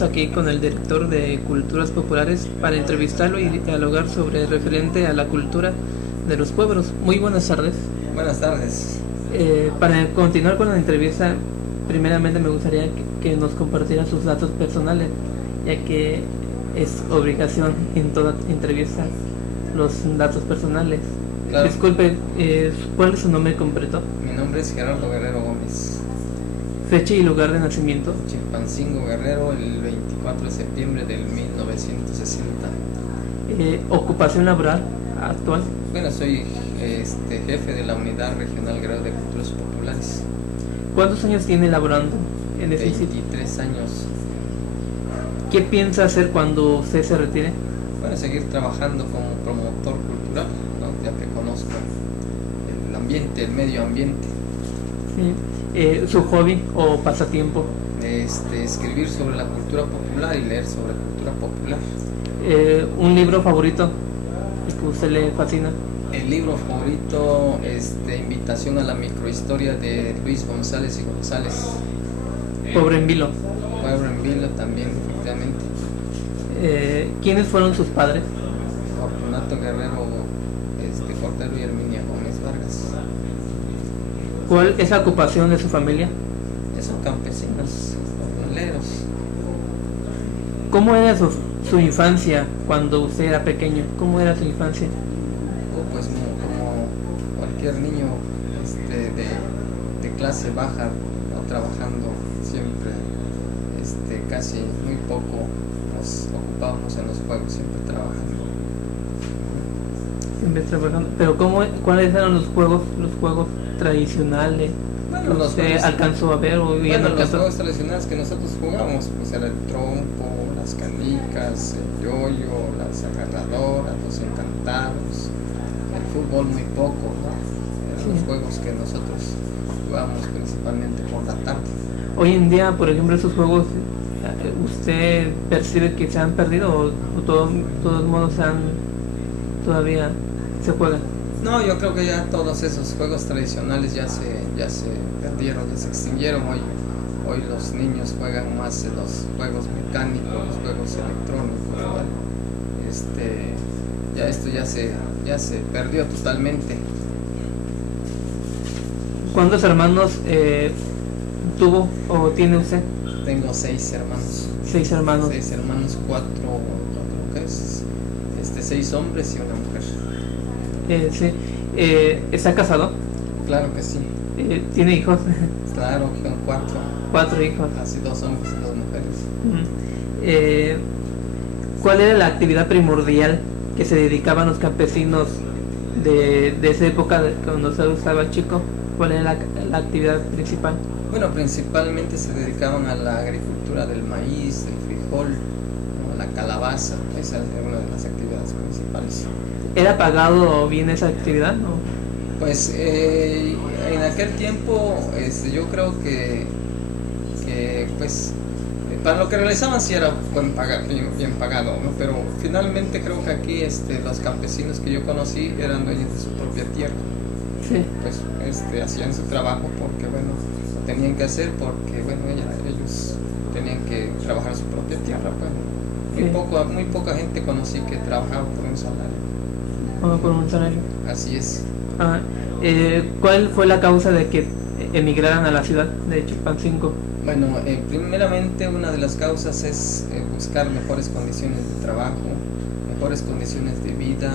estamos aquí con el director de Culturas Populares para entrevistarlo y dialogar sobre referente a la cultura de los pueblos. Muy buenas tardes. Buenas tardes. Para continuar con la entrevista, primeramente me gustaría que nos compartiera sus datos personales, ya que es obligación en toda entrevista los datos personales. Claro. Disculpe, ¿cuál es su nombre completo? Mi nombre es Gerardo Guerrero Gómez. Fecha y lugar de nacimiento. Chilpancingo, Guerrero, el 24 de septiembre del 1960. Ocupación laboral actual. Bueno, soy jefe de la Unidad Regional Guerrero de Culturas Populares. ¿Cuántos años tiene laborando en ese sitio? 23 años. ¿Qué piensa hacer cuando usted se retire? Bueno, seguir trabajando como promotor cultural, ¿no? Ya que conozco el ambiente, el medio ambiente. Sí. ¿Su hobby o pasatiempo? Escribir sobre la cultura popular y leer sobre cultura popular. ¿Un libro favorito que usted le fascina? El libro favorito, Invitación a la microhistoria de Luis González y González. Pobre en Vilo. Pueblo en Vilo también, efectivamente. ¿Quiénes fueron sus padres? Fortunato Guerrero Cordero y Herminia Gómez Vargas. ¿Cuál es la ocupación de su familia? Son campesinos, jornaleros. ¿Cómo era su infancia cuando usted era pequeño? ¿Cómo era su infancia? Pues como cualquier niño de clase baja, ¿no? Trabajando siempre, casi muy poco nos ocupábamos en los juegos, siempre trabajando. Siempre trabajando. Pero ¿cuáles eran los juegos tradicionales? Bueno, los ¿Usted juegos, alcanzó a ver o ya no los alcanzó? juegos tradicionales que nosotros jugábamos, pues era el trompo, las canicas, el yoyo, las agarradoras, los encantados, el fútbol muy poco, ¿no? Eran los juegos que nosotros jugábamos principalmente por la tarde. Hoy en día, por ejemplo, esos juegos, ¿usted percibe que se han perdido o todos modos todavía se juegan? No, yo creo que ya todos esos juegos tradicionales ya se perdieron, ya se extinguieron. Hoy los niños juegan más los juegos mecánicos, los juegos electrónicos, ¿vale? Esto ya se perdió totalmente. ¿Cuántos hermanos tuvo o tiene usted? Tengo 6 hermanos. 6 hermanos. 6 hermanos, 4 mujeres, 6 hombres y una mujer. Sí. ¿Está casado? Claro que sí. ¿Tiene hijos? Claro, con 4. 4 hijos. Así 2 hombres y 2 mujeres. ¿Cuál era la actividad primordial que se dedicaban los campesinos de esa época cuando usted estaba chico? ¿Cuál era la actividad principal? Bueno, principalmente se dedicaban a la agricultura del maíz, del frijol, ¿no? La calabaza. Esa es una de las actividades principales. ¿Era pagado bien esa actividad? ¿No? Pues en aquel tiempo yo creo que pues para lo que realizaban sí era bien pagado, ¿no? Pero finalmente creo que aquí los campesinos que yo conocí eran dueños de su propia tierra. Sí. Pues hacían su trabajo porque bueno, lo tenían que hacer porque bueno, ellos tenían que trabajar su propia tierra. Bueno, muy poca gente conocí que trabajaba por un salario. Por un salario. Así es. ¿Cuál fue la causa de que emigraran a la ciudad de Chilpancingo? Bueno, primeramente una de las causas es buscar mejores condiciones de trabajo, mejores condiciones de vida,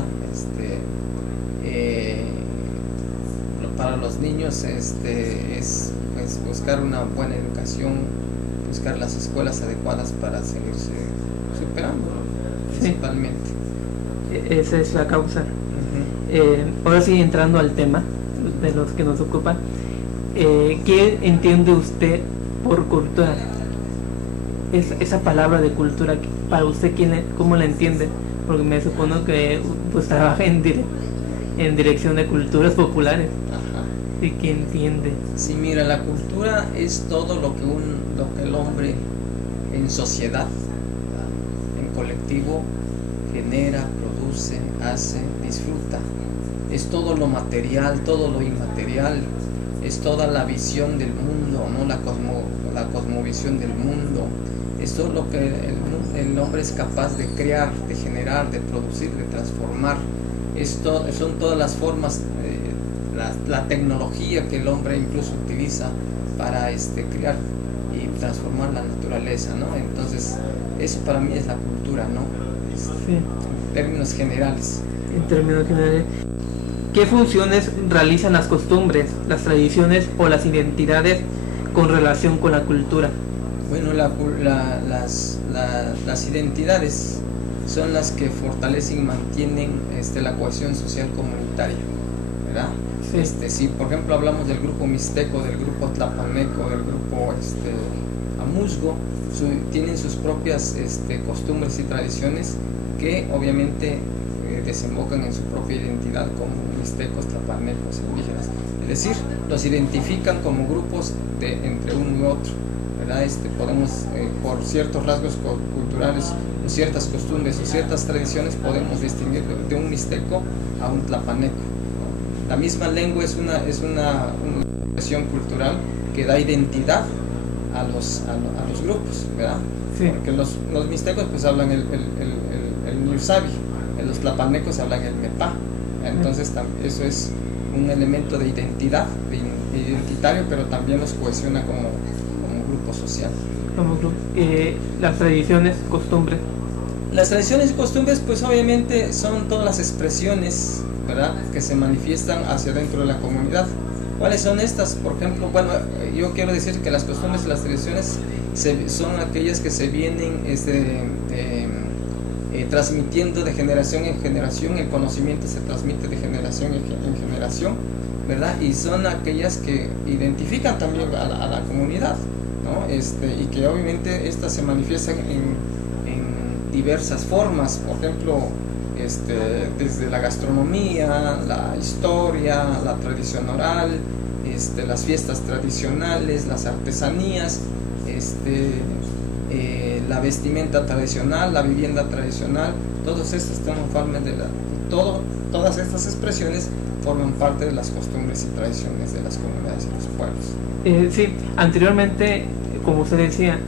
para los niños es pues, buscar una buena educación, buscar las escuelas adecuadas para seguirse superando, principalmente. Esa es la causa. Ahora sí, entrando al tema de los que nos ocupan, ¿qué entiende usted por cultura? Esa palabra de cultura, para usted, ¿cómo la entiende? Porque me supongo que pues trabaja en dirección de culturas populares. Ajá. ¿Y qué entiende? Sí, mira, la cultura es todo lo que el hombre en sociedad, en colectivo, genera, produce, hace, disfruta. Es todo lo material, todo lo inmaterial, es toda la visión del mundo, ¿no? La cosmovisión del mundo, es todo lo que el hombre es capaz de crear, de generar, de producir, de transformar. Son todas las formas, la tecnología que el hombre incluso utiliza para crear y transformar la naturaleza, ¿no? Entonces, eso para mí es la cultura, ¿no? Sí. En términos generales. En términos generales, ¿qué funciones realizan las costumbres, las tradiciones o las identidades con relación con la cultura? Bueno, las identidades son las que fortalecen y mantienen la cohesión social comunitaria, ¿verdad? Sí. Si por ejemplo hablamos del grupo mixteco, del grupo tlapaneco, del grupo amuzgo, tienen sus propias costumbres y tradiciones que obviamente desembocan en su propia identidad como mixtecos, tlapanecos, indígenas. Es decir, los identifican como grupos entre uno y otro, ¿verdad? Podemos, por ciertos rasgos culturales, o ciertas costumbres o ciertas tradiciones, podemos distinguir de un mixteco a un tlapaneco, ¿no? La misma lengua es una expresión cultural que da identidad a los grupos, ¿verdad? Sí. Porque los mixtecos pues hablan el Nuyusabi, los tlapanecos hablan el Mepá. Entonces eso es un elemento de identidad, identitario, pero también los cohesiona como grupo social. Las tradiciones, costumbres. Las tradiciones y costumbres pues obviamente son todas las expresiones, ¿verdad?, que se manifiestan hacia dentro de la comunidad. ¿Cuáles son estas? Por ejemplo, bueno, yo quiero decir que las costumbres y las tradiciones son aquellas que se vienen transmitiendo de generación en generación. El conocimiento se transmite de generación en generación, ¿verdad? Y son aquellas que identifican también a la comunidad, ¿no? Y que obviamente estas se manifiestan en diversas formas. Por ejemplo, desde la gastronomía, la historia, la tradición oral, las fiestas tradicionales, las artesanías, la vestimenta tradicional, la vivienda tradicional. Todas estas todas estas expresiones forman parte de las costumbres y tradiciones de las comunidades y los pueblos. Sí, anteriormente, como usted decía,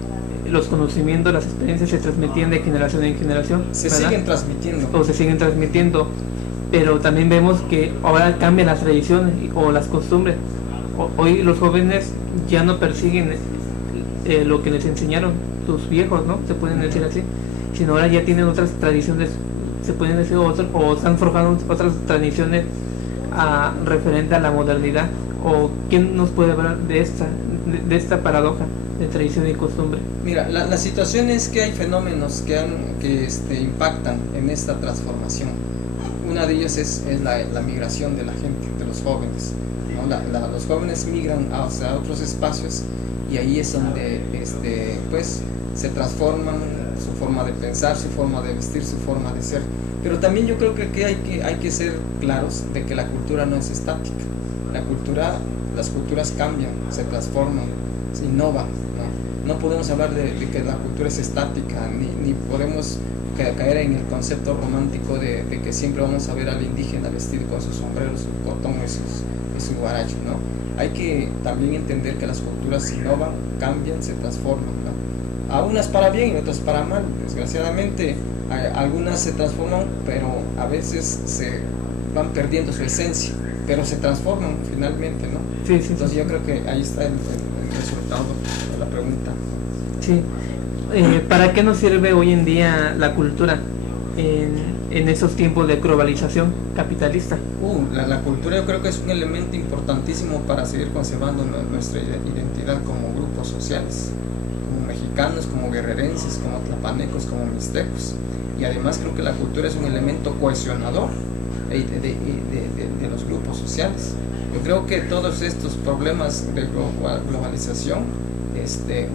los conocimientos, las experiencias se transmitían de generación en generación. Se ¿verdad? siguen transmitiendo. O se siguen transmitiendo, pero también vemos que ahora cambian las tradiciones o las costumbres. Hoy los jóvenes ya no persiguen lo que les enseñaron sus viejos, ¿no? Se pueden decir así, sino ahora ya tienen otras tradiciones, se pueden decir o están forjando otras tradiciones referente a la modernidad. ¿O quién nos puede hablar de esta paradoja de tradición y costumbre? Mira, la situación es que hay fenómenos que impactan en esta transformación. Una de ellas es la migración de la gente, de los jóvenes, ¿no? Los jóvenes migran hacia otros espacios y ahí es donde pues se transforman su forma de pensar, su forma de vestir, su forma de ser. Pero también yo creo que aquí hay que ser claros de que la cultura no es estática. Las culturas cambian, se transforman, se innovan, ¿no? No podemos hablar de que la cultura es estática, ni podemos caer en el concepto romántico de que siempre vamos a ver al indígena vestido con sus sombreros, su cotón y su guaracho, ¿no? Hay que también entender que las culturas se innovan, cambian, se transforman, ¿no? A unas para bien y otras para mal. Desgraciadamente, algunas se transforman, pero a veces se van perdiendo su esencia, pero se transforman finalmente, ¿no? Sí. Entonces yo creo que ahí está el resultado de la pregunta. Sí. ¿Para qué nos sirve hoy en día la cultura en esos tiempos de globalización capitalista? La cultura yo creo que es un elemento importantísimo para seguir conservando nuestra identidad como grupos sociales, como mexicanos, como guerrerenses, como tlapanecos, como mixtecos. Y además creo que la cultura es un elemento cohesionador de los grupos sociales. Yo creo que todos estos problemas de globalización,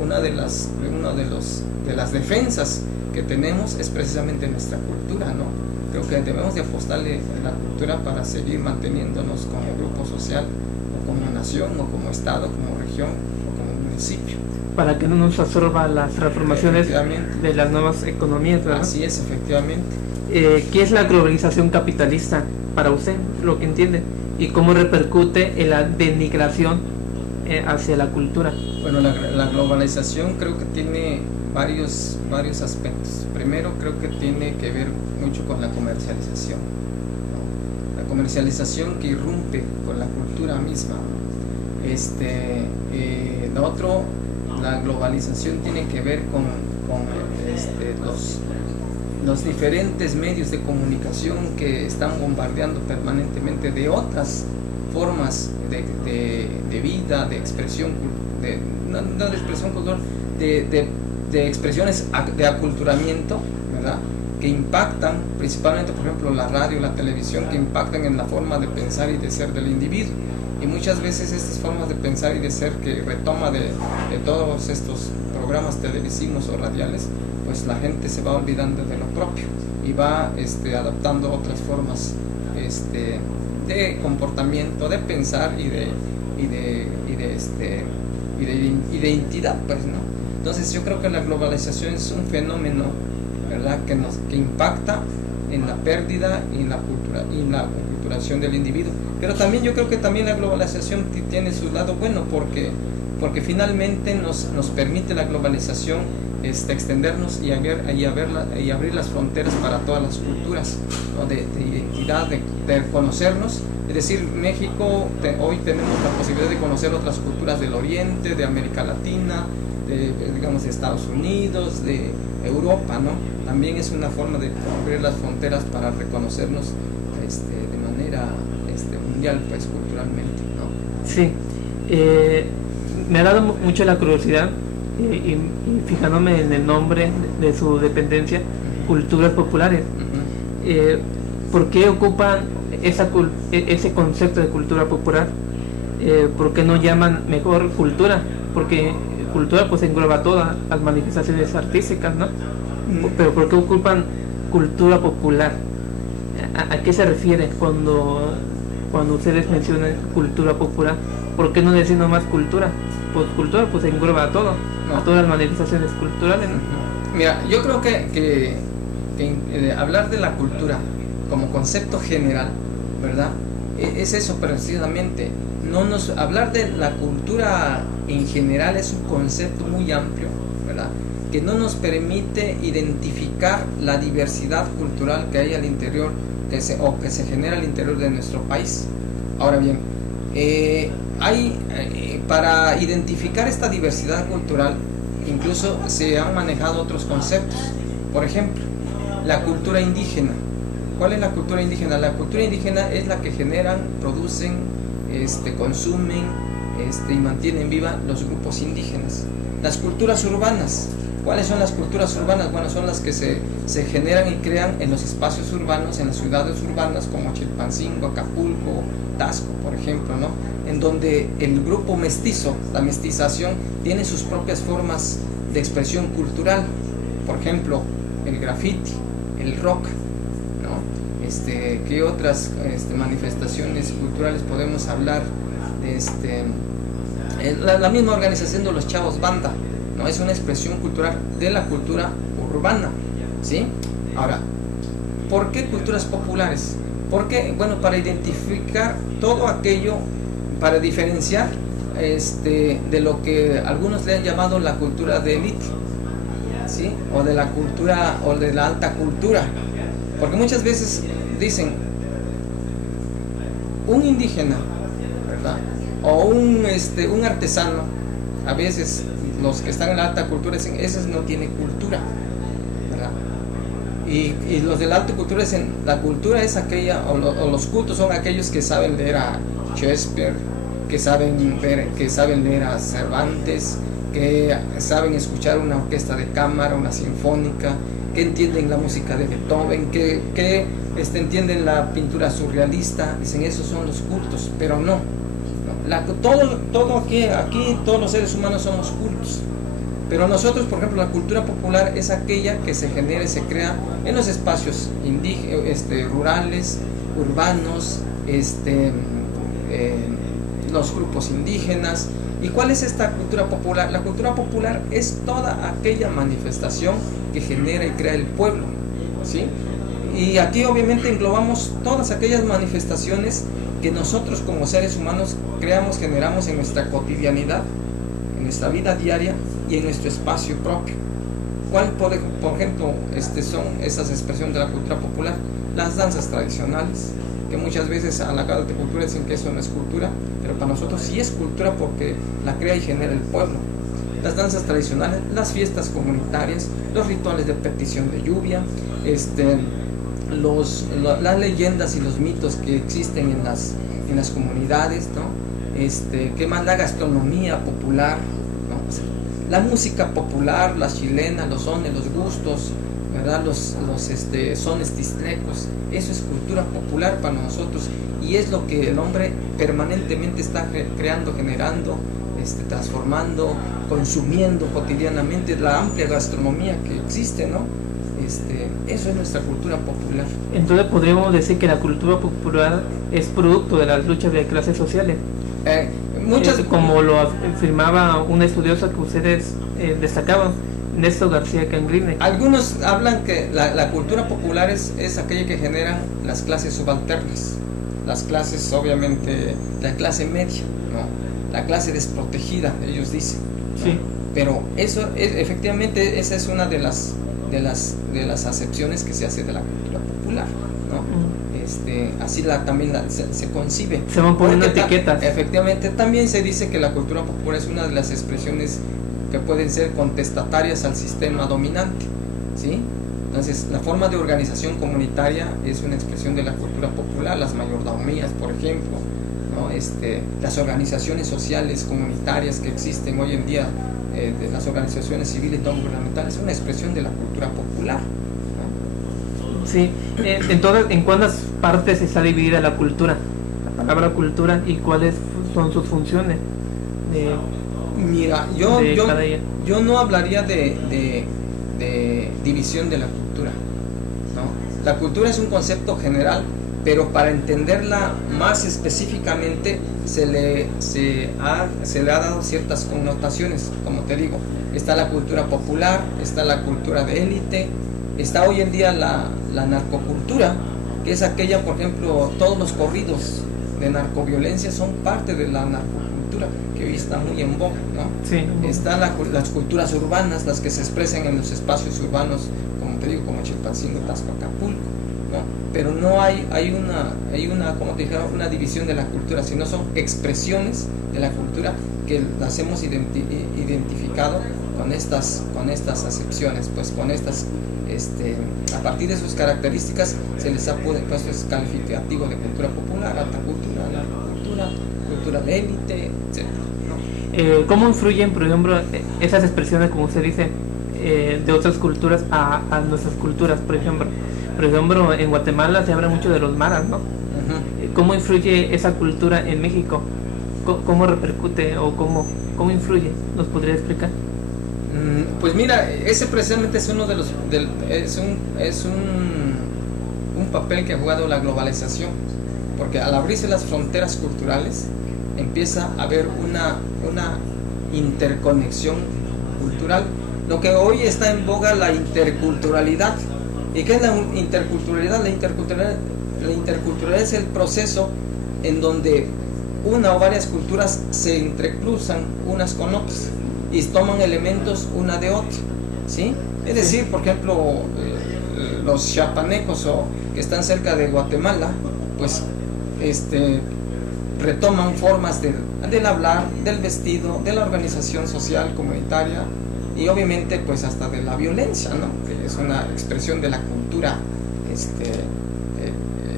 una de las defensas que tenemos es precisamente nuestra cultura, ¿no? Creo que debemos de apostarle a la cultura para seguir manteniéndonos como grupo social, o como nación, o como estado, como región, o como municipio. Para que no nos absorba las transformaciones de las nuevas economías, ¿verdad? Así es, efectivamente. ¿Qué es la globalización capitalista para usted, lo que entiende? ¿Y cómo repercute en la denigración hacia la cultura? Bueno, la globalización creo que tiene varios aspectos. Primero, creo que tiene que ver mucho con la comercialización, ¿no? La comercialización que irrumpe con la cultura misma, ¿no? Lo otro, la globalización tiene que ver con los diferentes medios de comunicación que están bombardeando permanentemente de otras formas de vida, de expresión, no de expresión cultural, de expresiones de aculturamiento, ¿verdad? Que impactan, principalmente, por ejemplo, la radio, la televisión, que impactan en la forma de pensar y de ser del individuo. Y muchas veces estas formas de pensar y de ser que retoma de todos estos programas televisivos o radiales, pues la gente se va olvidando de lo propio y va adaptando otras formas de comportamiento, de pensar y de identidad, pues, ¿no? Entonces yo creo que la globalización es un fenómeno, ¿verdad?, que impacta en la pérdida y en la culturación del individuo. Pero también yo creo que también la globalización tiene su lado bueno, porque finalmente nos permite la globalización extendernos y abrir las fronteras para todas las culturas, ¿no?, de identidad, de conocernos. Es decir, México hoy tenemos la posibilidad de conocer otras culturas del Oriente, de América Latina, de Estados Unidos, de Europa, ¿no? También es una forma de abrir las fronteras para reconocernos de manera mundial, pues, culturalmente, ¿no? Sí, me ha dado mucho la curiosidad y fijándome en el nombre de su dependencia, Culturas Populares. ¿Por qué ocupan ese concepto de cultura popular? ¿Por qué no llaman mejor cultura? Porque cultura pues engloba todas las manifestaciones artísticas, ¿no? Pero ¿por qué ocupan cultura popular? ¿A qué se refiere cuando ustedes mencionan cultura popular? ¿Por qué no decir nomás cultura? Pues cultura pues engloba a todo, no, a todas las manifestaciones culturales, ¿no? Mira, yo creo que hablar de la cultura como concepto general, ¿verdad?, es eso precisamente. Hablar de la cultura en general es un concepto muy amplio, ¿verdad?, que no nos permite identificar la diversidad cultural que hay al interior, que se genera al interior de nuestro país. Ahora bien, para identificar esta diversidad cultural, incluso se han manejado otros conceptos. Por ejemplo, la cultura indígena. ¿Cuál es la cultura indígena? La cultura indígena es la que generan, producen, consumen y mantienen viva los grupos indígenas. Las culturas urbanas. ¿Cuáles son las culturas urbanas? Bueno, son las que se generan y crean en los espacios urbanos, en las ciudades urbanas como Chilpancingo, Acapulco, Tasco, por ejemplo, ¿no?, en donde el grupo mestizo, la mestización, tiene sus propias formas de expresión cultural. Por ejemplo, el graffiti, el rock, ¿no? ¿Qué otras manifestaciones culturales podemos hablar? La misma organización de los Chavos Banda, ¿no? Es una expresión cultural de la cultura urbana, ¿sí? Ahora, ¿por qué culturas populares? Porque, bueno, para identificar todo aquello, para diferenciar de lo que algunos le han llamado la cultura de élite, ¿sí?, o de la cultura o de la alta cultura, porque muchas veces dicen un indígena, ¿verdad?, o un artesano. A veces los que están en la alta cultura dicen ese no tiene cultura, ¿verdad? Y los de la alta cultura dicen la cultura es aquella, o los cultos son aquellos que saben leer a Shakespeare, que saben leer a Cervantes, que saben escuchar una orquesta de cámara, una sinfónica, que entienden la música de Beethoven, que entienden la pintura surrealista. Dicen esos son los cultos, pero no. Todo aquí todos los seres humanos somos cultos, pero nosotros, por ejemplo, la cultura popular es aquella que se genera y se crea en los espacios rurales, urbanos, los grupos indígenas. ¿Y cuál es esta cultura popular? La cultura popular es toda aquella manifestación que genera y crea el pueblo, ¿sí? Y aquí obviamente englobamos todas aquellas manifestaciones que nosotros como seres humanos creamos, generamos en nuestra cotidianidad, en nuestra vida diaria y en nuestro espacio propio. ¿Cuál, por ejemplo, son esas expresiones de la cultura popular? Las danzas tradicionales, que muchas veces a la cara de cultura dicen que eso no es cultura, pero para nosotros sí es cultura porque la crea y genera el pueblo. Las danzas tradicionales, las fiestas comunitarias, los rituales de petición de lluvia, las leyendas y los mitos que existen en las comunidades, ¿no? ¿Qué más? La gastronomía popular, ¿no? O sea, la música popular, la chilena, los sones, los gustos, ¿verdad? Los sones tistrecos, eso es cultura popular para nosotros y es lo que el hombre permanentemente está creando, generando, transformando, consumiendo cotidianamente, la amplia gastronomía que existe, ¿no? Eso es nuestra cultura popular. Entonces podríamos decir que la cultura popular es producto de las luchas de clases sociales. Como lo afirmaba una estudiosa que ustedes destacaban, Néstor García Cangrine. Algunos hablan que la cultura popular es aquella que generan las clases subalternas, las clases obviamente, la clase media, ¿no? La clase desprotegida, ellos dicen, ¿no? Sí. Pero eso efectivamente esa es una de las acepciones que se hace de la cultura popular, ¿no? Así también se concibe. Se van poniendo etiquetas. Efectivamente, también se dice que la cultura popular es una de las expresiones que pueden ser contestatarias al sistema dominante, ¿sí? Entonces, la forma de organización comunitaria es una expresión de la cultura popular, las mayordomías, por ejemplo, ¿no? Las organizaciones sociales comunitarias que existen hoy en día, de las organizaciones civiles no gubernamentales, es una expresión de la cultura popular, ¿no? Sí, entonces, ¿en cuántas partes está dividida la cultura? La palabra cultura y cuáles son sus funciones. Mira, yo no hablaría de división de la cultura, ¿no? La cultura es un concepto general, pero para entenderla más específicamente se le ha dado ciertas connotaciones, como te digo. Está la cultura popular, está la cultura de élite, está hoy en día la narcocultura, que es aquella, por ejemplo, todos los corridos de narcoviolencia son parte de la narcocultura, que hoy está muy en boga, ¿no? Sí. Están las culturas urbanas, las que se expresan en los espacios urbanos, como te digo, como Chilpancingo, Tasco, Acapulco, ¿no? Pero no hay una, como te dije, una división de la cultura, sino son expresiones de la cultura que las hemos identificado con estas acepciones, pues con estas, a partir de sus características se les ha puesto ese calificativo de cultura popular, alta cultura, narcocultura, cultura de élite, etc., ¿no? ¿Cómo influyen, por ejemplo, esas expresiones, como usted dice, de otras culturas a nuestras culturas? Por ejemplo, en Guatemala se habla mucho de los maras, ¿no? Uh-huh. ¿Cómo influye esa cultura en México? ¿Cómo repercute o cómo influye? ¿Nos podría explicar? Pues mira, ese precisamente es uno de los es un papel que ha jugado la globalización, porque al abrirse las fronteras culturales empieza a haber una interconexión cultural. Lo que hoy está en boga, la interculturalidad. ¿Y qué es la interculturalidad? La interculturalidad es el proceso en donde una o varias culturas se entrecruzan unas con otras y toman elementos una de otra, ¿sí? Es decir, por ejemplo, los chiapanecos que están cerca de Guatemala, pues retoman formas del hablar, del vestido, de la organización social comunitaria y obviamente pues hasta de la violencia, ¿no? Que es una expresión de la cultura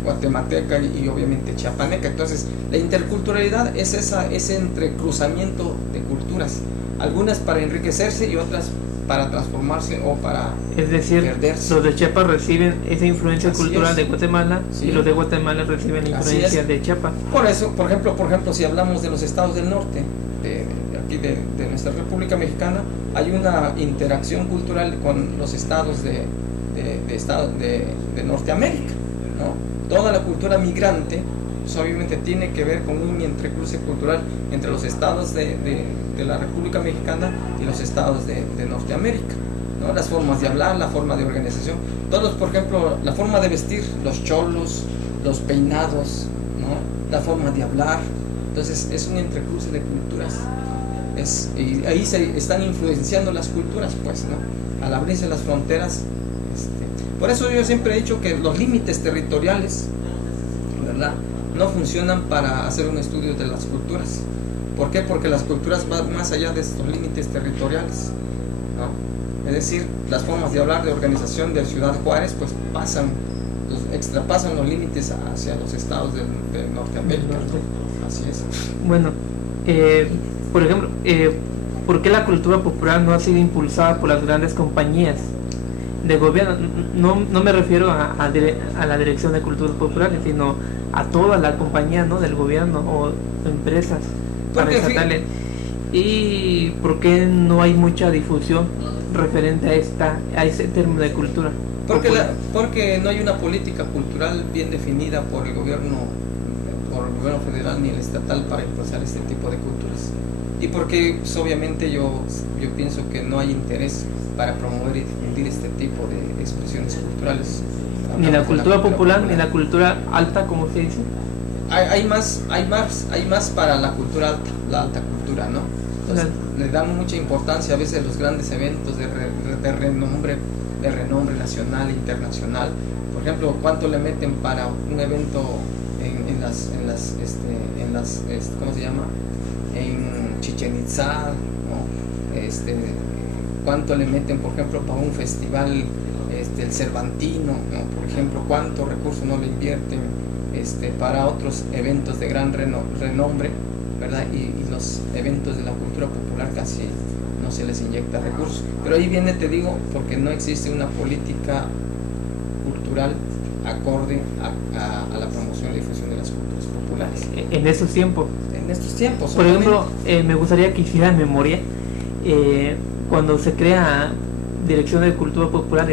guatemalteca y obviamente chiapaneca. Entonces la interculturalidad es ese entrecruzamiento de culturas, algunas para enriquecerse y otras para transformarse o para perderse. Los de Chiapas reciben esa influencia cultural de Guatemala, sí, y los de Guatemala reciben la influencia de Chiapas. Por eso, por ejemplo, si hablamos de los estados del norte, de nuestra República Mexicana, hay una interacción cultural con los estados de Norteamérica, ¿no? Toda la cultura migrante pues obviamente tiene que ver con un entrecruce cultural entre los estados de la República Mexicana y los estados de Norteamérica, ¿no? Las formas de hablar, la forma de organización, todos, por ejemplo, la forma de vestir, los cholos, los peinados, ¿no? La forma de hablar. Entonces es un entrecruce de culturas, y ahí se están influenciando las culturas, pues, ¿no? al abrirse las fronteras, por eso yo siempre he dicho que los límites territoriales, ¿verdad?, no funcionan para hacer un estudio de las culturas. ¿Por qué? Porque las culturas van más allá de estos límites territoriales, ¿no? Es decir, las formas de hablar de organización de Ciudad Juárez pues extrapasan los límites hacia los estados de Norteamérica. Así es. Bueno, por ejemplo, ¿por qué la cultura popular no ha sido impulsada por las grandes compañías de gobierno? No me refiero a la Dirección de Culturas Populares, sino a toda la compañía, ¿no?, del gobierno o empresas paraestatales. ¿Y por qué no hay mucha difusión referente a ese término de cultura? Porque no hay una política cultural bien definida por el gobierno federal ni el estatal para impulsar este tipo de culturas. Y porque pues, obviamente yo pienso que no hay interés para promover y difundir este tipo de expresiones culturales. Ni la cultura popular, ni la cultura alta, como se dice. Hay más para la cultura alta, la alta cultura, ¿no? Entonces, le dan mucha importancia a veces los grandes eventos de renombre nacional e internacional. Por ejemplo, ¿cuánto le meten para un evento en las ¿cómo se llama?, en Chichén Itzá, ¿no? ¿Cuánto le meten, por ejemplo, para un festival el Cervantino, ¿no? Por ejemplo, cuántos recursos no le invierten para otros eventos de gran renombre, ¿verdad? Y los eventos de la cultura popular casi no se les inyecta recursos. Pero ahí viene, te digo, porque no existe una política cultural acorde a la promoción y difusión de las culturas populares. En estos tiempos. En estos tiempos. Por ejemplo, me gustaría que hiciera memoria cuando se crea Dirección de Cultura Popular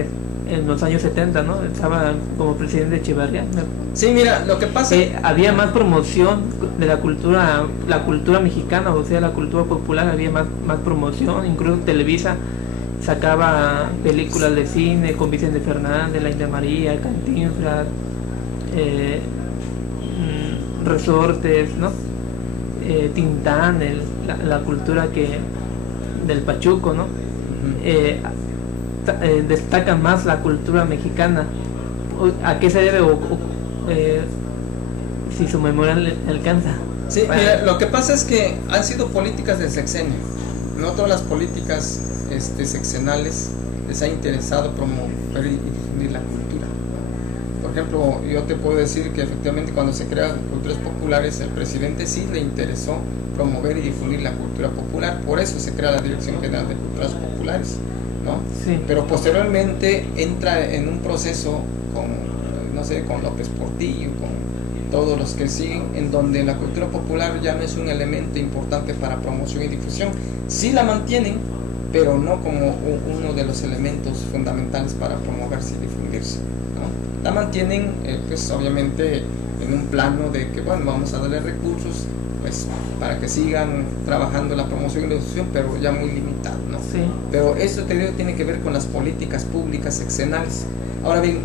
en los años 70, ¿no? Estaba como presidente Echeverría. Sí, mira, lo que pasa había más promoción de la cultura mexicana, o sea, la cultura popular, había más promoción. Incluso Televisa sacaba películas de cine con Vicente Fernández, La India María, Cantinflas, Resortes, ¿no? Tintán, la cultura del Pachuco, ¿no? Destacan más la cultura mexicana. ¿A qué se debe si su memoria le alcanza? Sí, mira, lo que pasa es que han sido políticas del sexenio. No todas las políticas sexenales les ha interesado promover y difundir la cultura. Por ejemplo, yo te puedo decir que efectivamente cuando se crean culturas populares, el presidente sí le interesó promover y difundir la cultura popular, por eso se crea la Dirección General de Culturas Populares, ¿no? Sí. Pero posteriormente entra en un proceso con López Portillo, con todos los que siguen, en donde la cultura popular ya no es un elemento importante para promoción y difusión. Sí la mantienen, pero no como uno de los elementos fundamentales para promoverse y difundirse, ¿no? La mantienen, pues obviamente, en un plano de que, bueno, vamos a darle recursos pues para que sigan trabajando la promoción y la difusión, pero ya muy limitado, ¿no? Sí. Pero eso tiene que ver con las políticas públicas sexenales. Ahora bien,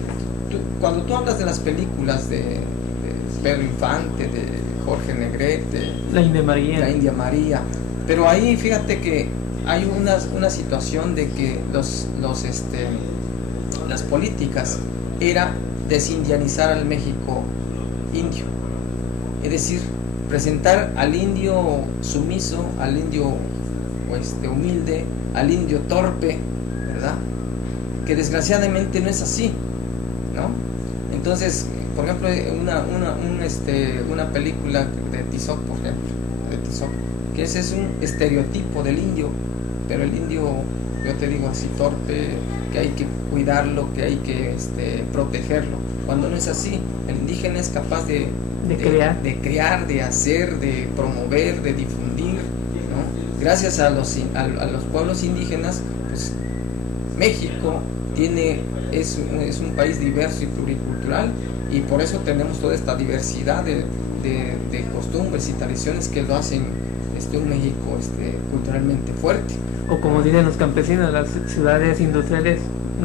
cuando tú hablas de las películas de Pedro Infante, de Jorge Negrete, La India María, pero ahí fíjate que hay una situación de que las políticas era desindianizar al México indio, es decir, presentar al indio sumiso, al indio humilde, al indio torpe, ¿verdad? Que desgraciadamente no es así, ¿no? Entonces, por ejemplo, una película de Tizoc, por ejemplo, que ese es un estereotipo del indio, pero el indio, yo te digo así, torpe, que hay que cuidarlo, que hay que protegerlo, cuando no es así. El indígena es capaz de crear, de hacer, de promover, de difundir, ¿no? Gracias a los pueblos indígenas, pues México es un país diverso y pluricultural, y por eso tenemos toda esta diversidad de costumbres y tradiciones que lo hacen un México culturalmente fuerte. O como dicen los campesinos, las ciudades industriales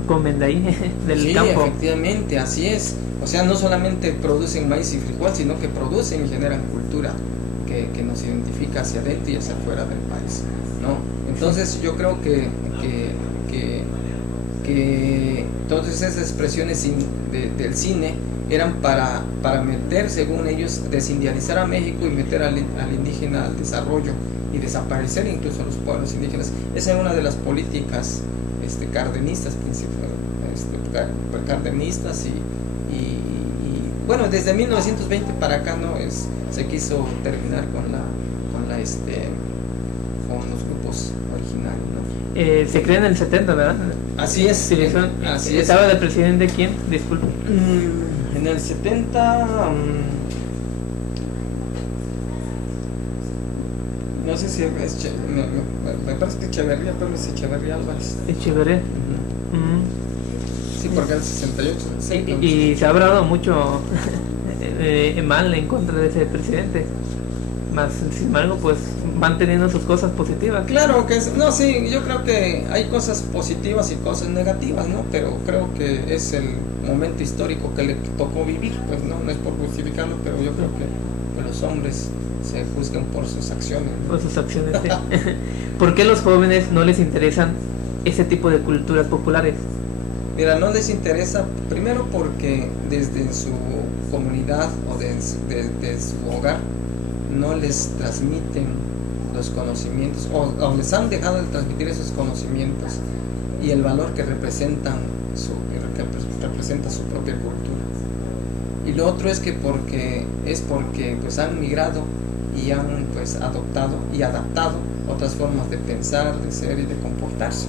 comen de ahí, del campo. Sí, efectivamente, así es. O sea, no solamente producen maíz y frijol, sino que producen y generan cultura que nos identifica hacia adentro y hacia afuera del país, ¿no? Entonces yo creo que que todas esas expresiones del cine eran para meter, según ellos, desindianizar a México y meter al indígena al desarrollo y desaparecer incluso a los pueblos indígenas. Esa era una de las políticas cardenistas, cardenistas y bueno, desde 1920 para acá no se quiso terminar con los grupos originarios, ¿no? Se crea en el 70, ¿verdad? Así es. Sí, así es. ¿Estaba de presidente quién? Disculpe. En el 70, no sé si me parece que Echeverría, pero es Echeverría Álvarez. Echeverría. Sí, porque el 68. Sí, y se ha hablado mucho mal en contra de ese presidente. Más, sin embargo, pues van teniendo sus cosas positivas. Claro que no, sí, yo creo que hay cosas positivas y cosas negativas, ¿no? Pero creo que es el momento histórico que le tocó vivir, pues no es por justificarlo, pero yo creo que los hombres se juzgan por sus acciones, ¿no? Por sus acciones, sí. ¿Por qué los jóvenes no les interesan ese tipo de culturas populares? Mira, no les interesa, primero porque desde su comunidad o de su hogar no les transmiten los conocimientos o les han dejado de transmitir esos conocimientos y el valor que representa su propia cultura. Y lo otro es que porque pues han migrado y han pues adoptado y adaptado otras formas de pensar, de ser y de comportarse.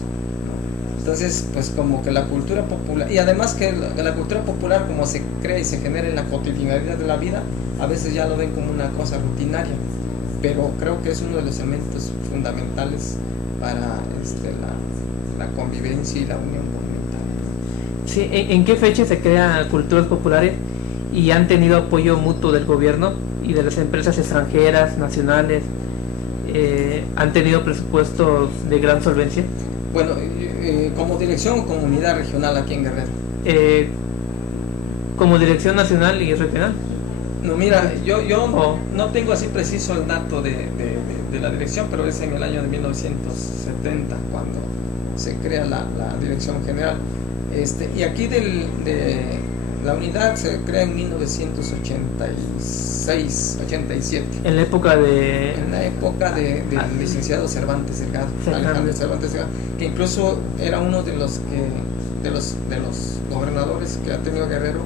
Entonces, pues como que la cultura popular, y además que la cultura popular como se crea y se genera en la cotidianidad de la vida, a veces ya lo ven como una cosa rutinaria, pero creo que es uno de los elementos fundamentales para la convivencia y la unión comunitaria. Sí, ¿en qué fecha se crean culturas populares y han tenido apoyo mutuo del gobierno y de las empresas extranjeras, nacionales? ¿Han tenido presupuestos de gran solvencia? Bueno, como dirección o comunidad regional aquí en Guerrero. Como dirección nacional y regional. No, mira, yo no tengo así preciso el dato de la dirección, pero es en el año de 1970 cuando se crea la dirección general. Y aquí de la unidad se crea en 1986, 87. En la época del licenciado Cervantes Delgado, Alejandro Cervantes Delgado, que incluso era uno de los gobernadores que ha tenido Guerrero,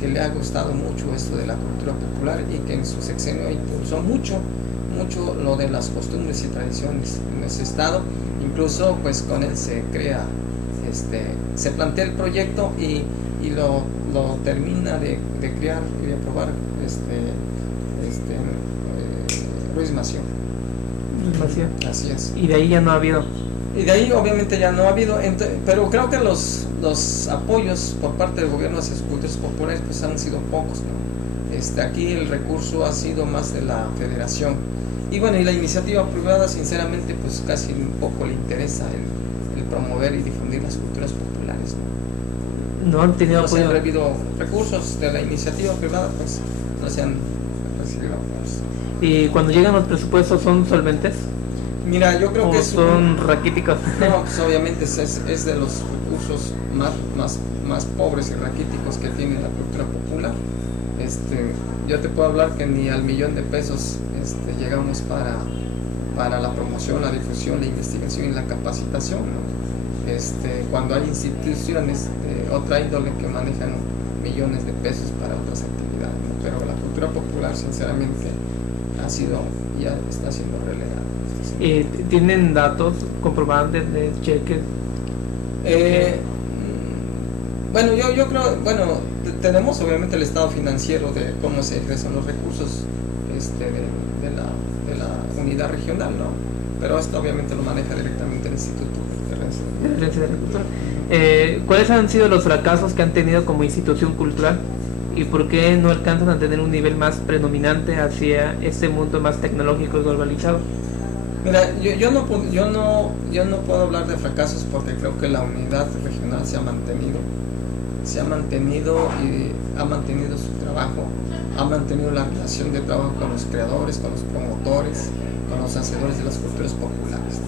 que le ha gustado mucho esto de la cultura popular y que en su sexenio impulsó mucho lo de las costumbres y tradiciones en ese estado. Incluso pues con él se crea, se plantea el proyecto y lo termina de crear y de aprobar Ruiz Massieu. Así es. Y de ahí ya no ha habido. Y de ahí obviamente ya no ha habido, pero creo que los apoyos por parte del gobierno hacia sus culturas populares pues han sido pocos, ¿no? Aquí el recurso ha sido más de la federación. Y bueno, y la iniciativa privada sinceramente pues casi un poco le interesa el promover y difundir las culturas populares, ¿no? No han tenido apoyo. No han habido recursos de la iniciativa privada, pues no se han recibido apoyos. ¿Y cuando llegan los presupuestos son solventes? Mira, yo creo que son raquíticos. No, pues obviamente es de los recursos más pobres y raquíticos que tiene la cultura popular. Yo te puedo hablar que ni al $1,000,000 llegamos para la promoción, la difusión, la investigación y la capacitación, ¿no? Cuando hay instituciones de otra índole que manejan millones de pesos para otras actividades, ¿no? Pero la cultura popular sinceramente ya está siendo relegada. ¿Tienen datos comprobantes de cheques? Bueno, yo creo, tenemos obviamente el estado financiero de cómo se ingresan los recursos de la unidad regional, ¿no? Pero esto obviamente lo maneja directamente el Instituto de Recursos. ¿Cuáles han sido los fracasos que han tenido como institución cultural y por qué no alcanzan a tener un nivel más predominante hacia este mundo más tecnológico y globalizado? Mira, yo no puedo hablar de fracasos porque creo que la unidad regional se ha mantenido y ha mantenido su trabajo, ha mantenido la relación de trabajo con los creadores, con los promotores, con los hacedores de las culturas populares.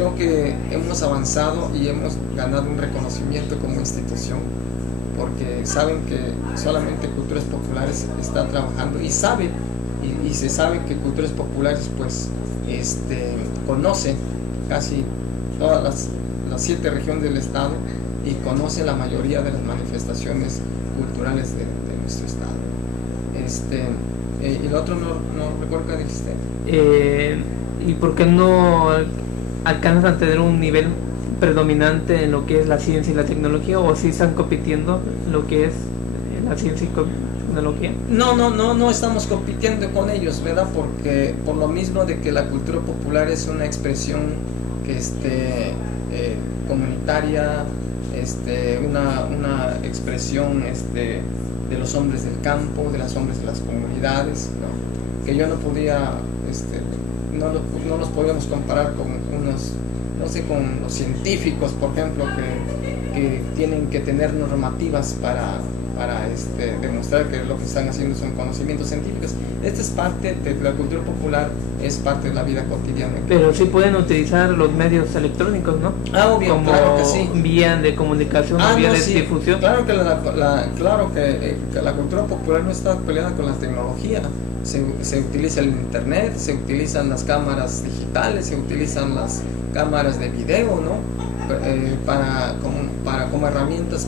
creo que hemos avanzado y hemos ganado un reconocimiento como institución, porque saben que solamente Culturas Populares está trabajando y sabe, y se sabe que Culturas Populares pues conoce casi todas las 7 regiones del estado y conoce la mayoría de las manifestaciones culturales de nuestro estado. Y el otro no recuerdo qué dijiste. ¿Y por qué no alcanzan a tener un nivel predominante en lo que es la ciencia y la tecnología, o si están compitiendo lo que es la ciencia y tecnología? No estamos compitiendo con ellos, ¿verdad? Porque por lo mismo de que la cultura popular es una expresión que comunitaria, una expresión de los hombres del campo, de los hombres de las comunidades, ¿no? Que yo no podía, no los podíamos comparar con unos, no sé, con los científicos, por ejemplo, que tienen que tener normativas para demostrar que lo que están haciendo son conocimientos científicos. Esta es parte de la cultura popular, es parte de la vida cotidiana. Pero sí pueden utilizar los medios electrónicos, ¿no? Obvio, como claro que sí. Vía de comunicación, vía de difusión. Claro que la cultura popular no está peleada con la tecnología. Se utiliza el internet, se utilizan las cámaras digitales, se utilizan las cámaras de video, ¿no? Como herramientas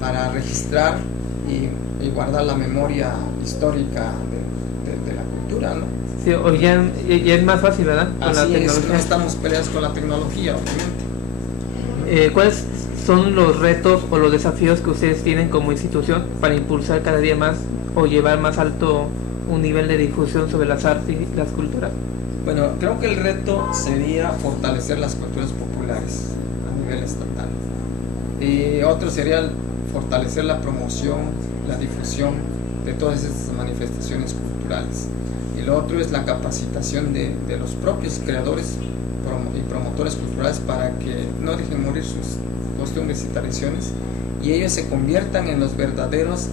para registrar y guardar la memoria histórica de la cultura, ¿no? Sí, hoy ya es más fácil, ¿verdad? Con la tecnología. No estamos peleados con la tecnología, obviamente. ¿Cuáles son los retos o los desafíos que ustedes tienen como institución para impulsar cada día más o llevar más alto un nivel de difusión sobre las artes y las culturas? Bueno, creo que el reto sería fortalecer las culturas populares a nivel estatal. Y otro sería fortalecer la promoción, la difusión de todas estas manifestaciones culturales. Y lo otro es la capacitación de los propios creadores y promotores culturales para que no dejen morir sus costumbres y tradiciones y ellos se conviertan en los verdaderos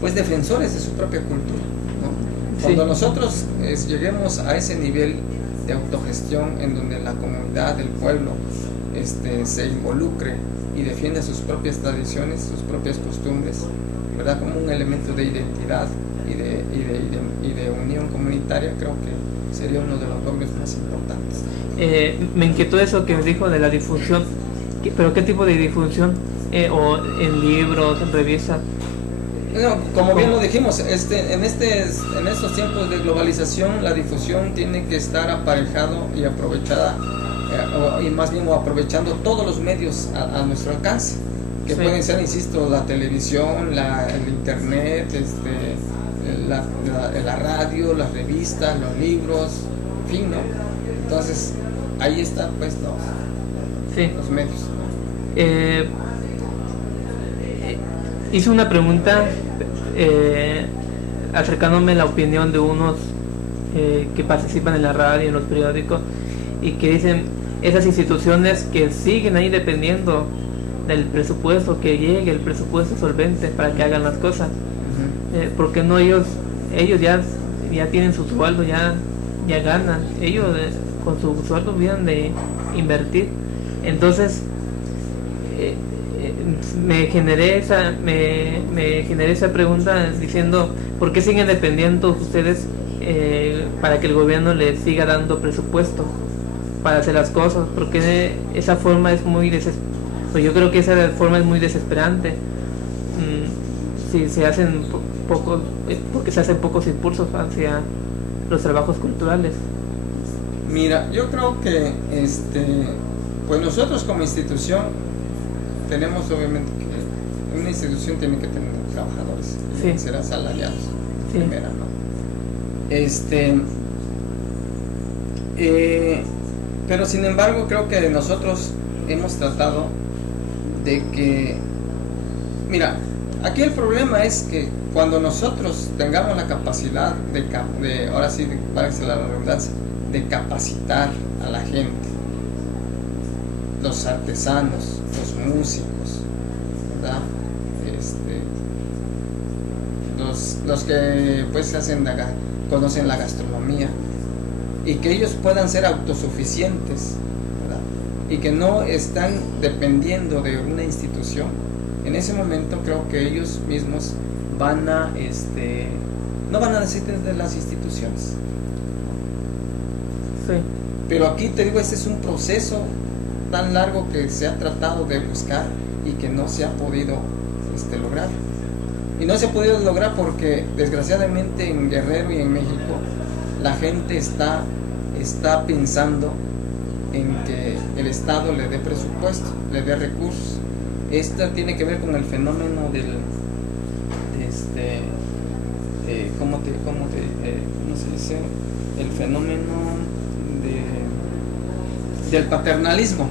pues defensores de su propia cultura, ¿no? Cuando nosotros lleguemos a ese nivel de autogestión en donde la comunidad, el pueblo se involucre y defiende sus propias tradiciones, sus propias costumbres, ¿verdad? Como un elemento de identidad y de unión comunitaria, creo que sería uno de los logros más importantes. Me inquietó eso que me dijo de la difusión, pero ¿qué tipo de difusión? ¿O en libros, en revistas? No, como bien lo dijimos, en estos tiempos de globalización la difusión tiene que estar aparejado y aprovechada, y más bien aprovechando todos los medios a nuestro alcance, que pueden ser, insisto, la televisión, el internet, la radio, las revistas, los libros, en fin, ¿no? Entonces, ahí están pues los medios, ¿no? Hice una pregunta acercándome a la opinión de unos que participan en la radio, en los periódicos, y que dicen, esas instituciones que siguen ahí dependiendo del presupuesto, que llegue el presupuesto solvente para que hagan las cosas. Porque no ellos ya tienen su sueldo, ya ganan, ellos con su sueldo vienen de invertir. Entonces me generé esa pregunta diciendo, ¿por qué siguen dependiendo ustedes para que el gobierno les siga dando presupuesto para hacer las cosas? Porque esa forma es muy pues yo creo que esa forma es muy desesperante. Si se hacen porque se hacen pocos impulsos hacia los trabajos culturales. Mira, yo creo que pues nosotros como institución tenemos, obviamente, que una institución tiene que tener trabajadores, tienen que ser asalariados, primera, ¿no? Pero sin embargo creo que nosotros hemos tratado de que, mira, aquí el problema es que cuando nosotros tengamos la capacidad ahora sí, para la redundancia, de capacitar a la gente, los artesanos, los músicos, ¿verdad? Los que pues conocen la gastronomía, y que ellos puedan ser autosuficientes, ¿verdad? Y que no están dependiendo de una institución. En ese momento creo que ellos mismos van a no van a necesitar de las instituciones. Sí. Pero aquí te digo, este es un proceso tan largo que se ha tratado de buscar y que no se ha podido lograr. Y no se ha podido lograr porque desgraciadamente en Guerrero y en México la gente está pensando en que el Estado le dé presupuesto, le dé recursos. Esto tiene que ver con el fenómeno ¿cómo se dice? El fenómeno del paternalismo.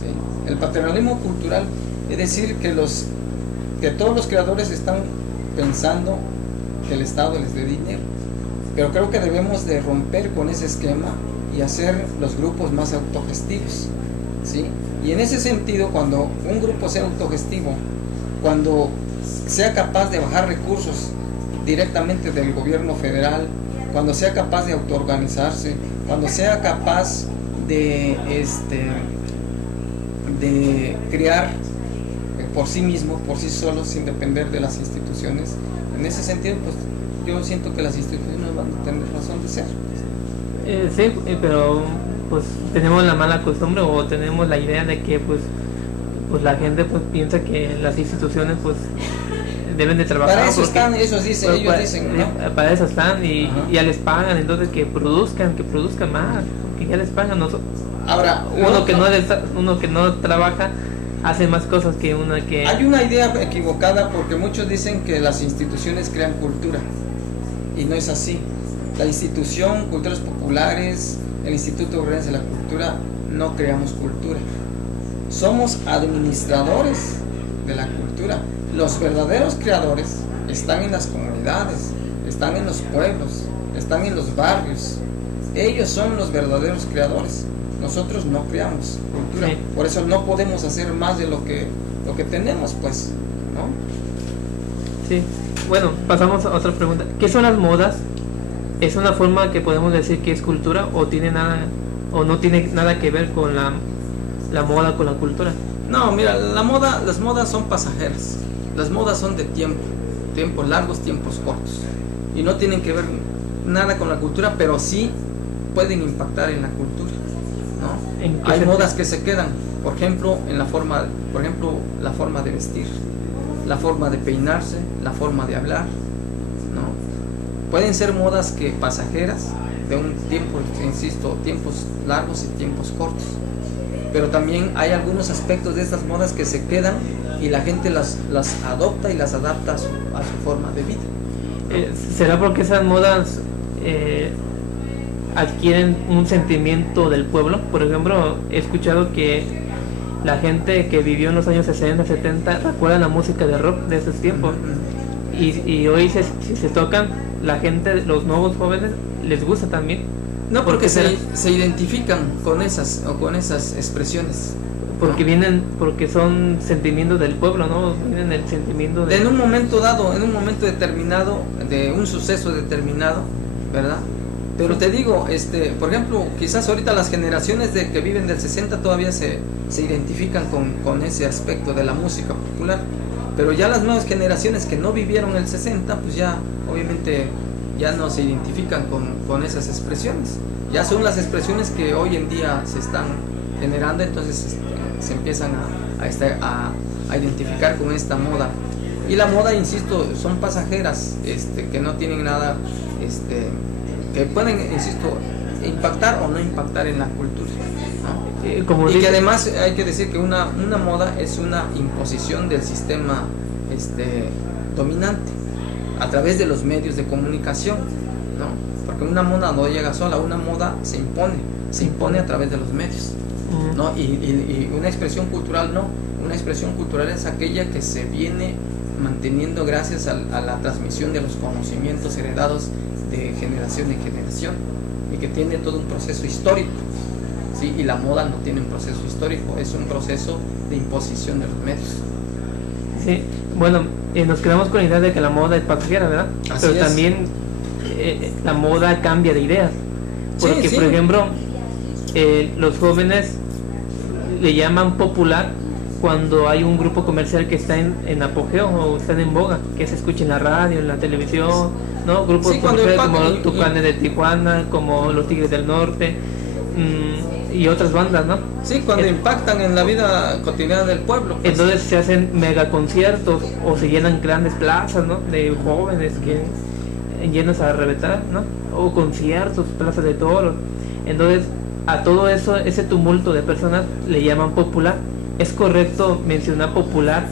¿Sí? El paternalismo cultural, es decir, que todos los creadores están pensando que el Estado les dé dinero. Pero creo que debemos de romper con ese esquema y hacer los grupos más autogestivos, ¿sí? Y en ese sentido, cuando un grupo sea autogestivo, cuando sea capaz de bajar recursos directamente del gobierno federal, cuando sea capaz de autoorganizarse, cuando sea capaz de crear por sí mismo, por sí solo, sin depender de las instituciones, en ese sentido, pues yo siento que las instituciones van a tener razón de ser. Sí, pero pues tenemos la mala costumbre o tenemos la idea de que pues la gente pues piensa que las instituciones pues deben de trabajar. Para eso están, ellos dicen, ¿no? Para eso están y ya les pagan, entonces que produzcan más, que ya les pagan. Ahora, uno que no trabaja hace más cosas que una que... Hay una idea equivocada porque muchos dicen que las instituciones crean cultura y no es así. La institución Culturas Populares, el Instituto Guerrerense de la Cultura, no creamos cultura. Somos administradores de la cultura. Los verdaderos creadores están en las comunidades, están en los pueblos, están en los barrios. Ellos son los verdaderos creadores. Nosotros no creamos cultura. Sí. Por eso no podemos hacer más de lo que tenemos, pues, ¿no? Sí. Bueno, pasamos a otra pregunta. ¿Qué son las modas? ¿Es una forma que podemos decir que es cultura o no tiene nada que ver con la moda con la cultura? No, mira, las modas son pasajeras. Las modas son de tiempos largos, tiempos cortos, y no tienen que ver nada con la cultura, pero sí pueden impactar en la cultura, ¿no? Hay modas que se quedan, por ejemplo, la forma de vestir, la forma de peinarse, la forma de hablar, ¿no? Pueden ser modas que pasajeras de un tiempo, insisto, tiempos largos y tiempos cortos. Pero también hay algunos aspectos de estas modas que se quedan y la gente las adopta y las adapta a su forma de vida. ¿Será porque esas modas adquieren un sentimiento del pueblo? Por ejemplo, he escuchado que la gente que vivió en los años 60, 70 recuerda la música de rock de esos tiempos. Y hoy si se tocan, la gente, los nuevos jóvenes, les gusta también. No, porque se identifican con esas expresiones. Porque son sentimientos del pueblo, ¿no? Vienen el sentimiento en un momento dado, en un momento determinado, de un suceso determinado, ¿verdad? Pero te digo, por ejemplo, quizás ahorita las generaciones que viven del 60 todavía se identifican con ese aspecto de la música popular. Pero ya las nuevas generaciones que no vivieron el 60, pues ya obviamente ya no se identifican con esas expresiones. Ya son las expresiones que hoy en día se están generando, entonces se empiezan a identificar con esta moda. Y la moda, insisto, son pasajeras, que no tienen nada, que pueden, insisto, impactar o no impactar en la cultura, ¿no? Y que además hay que decir que una moda es una imposición del sistema dominante a través de los medios de comunicación, ¿no? Porque una moda no llega sola, una moda se impone a través de los medios, ¿no? Y una expresión cultural no, una expresión cultural es aquella que se viene manteniendo gracias a la transmisión de los conocimientos heredados de generación en generación y que tiene todo un proceso histórico, ¿sí? Y la moda no tiene un proceso histórico, es un proceso de imposición de los medios. Sí, bueno, nos quedamos con la idea de que la moda es pasajera, ¿verdad? Así pero es. También la moda cambia de ideas. Porque, Sí, sí. por ejemplo, los jóvenes le llaman popular cuando hay un grupo comercial que está en apogeo o están en boga, que se escucha en la radio, en la televisión, ¿no? Grupos Sí, cuando comerciales como impactan Tucanes de Tijuana, como los Tigres del Norte, y otras bandas, ¿no? Sí, cuando impactan en la vida cotidiana del pueblo. Pues. Entonces se hacen mega conciertos o se llenan grandes plazas, ¿no? De jóvenes que llenas a reventar, ¿no? O conciertos, plazas de toros. Entonces a todo eso, ese tumulto de personas le llaman popular. ¿Es correcto mencionar popular?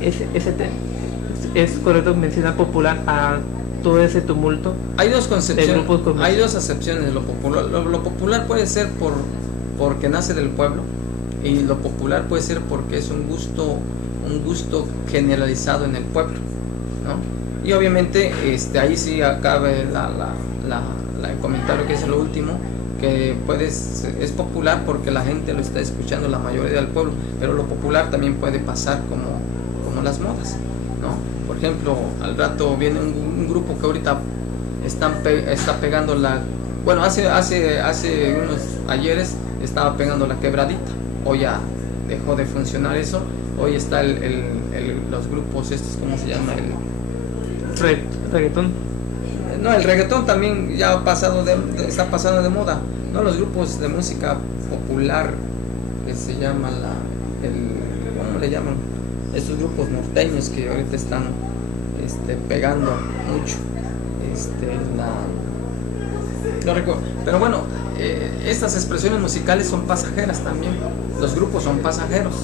¿Es correcto mencionar popular a todo ese tumulto? Hay dos de concepciones, grupos comerciales? hay dos acepciones de lo popular. Lo popular puede ser porque nace del pueblo, y lo popular puede ser porque es un gusto generalizado en el pueblo, ¿no? Y obviamente ahí sí acabe el comentario que es lo último, que es popular porque la gente lo está escuchando, la mayoría del pueblo, pero lo popular también puede pasar como las modas, ¿no? Por ejemplo, al rato viene un grupo que ahorita está pegando bueno, hace unos ayeres estaba pegando la quebradita, hoy ya dejó de funcionar eso, hoy está los grupos estos, ¿cómo se llama? Reggaetón. No, el reggaetón también ya está pasando de moda, ¿no? Los grupos de música popular que se llama ¿cómo le llaman? Estos grupos norteños que ahorita están pegando mucho, no recuerdo, pero bueno, estas expresiones musicales son pasajeras también, los grupos son pasajeros.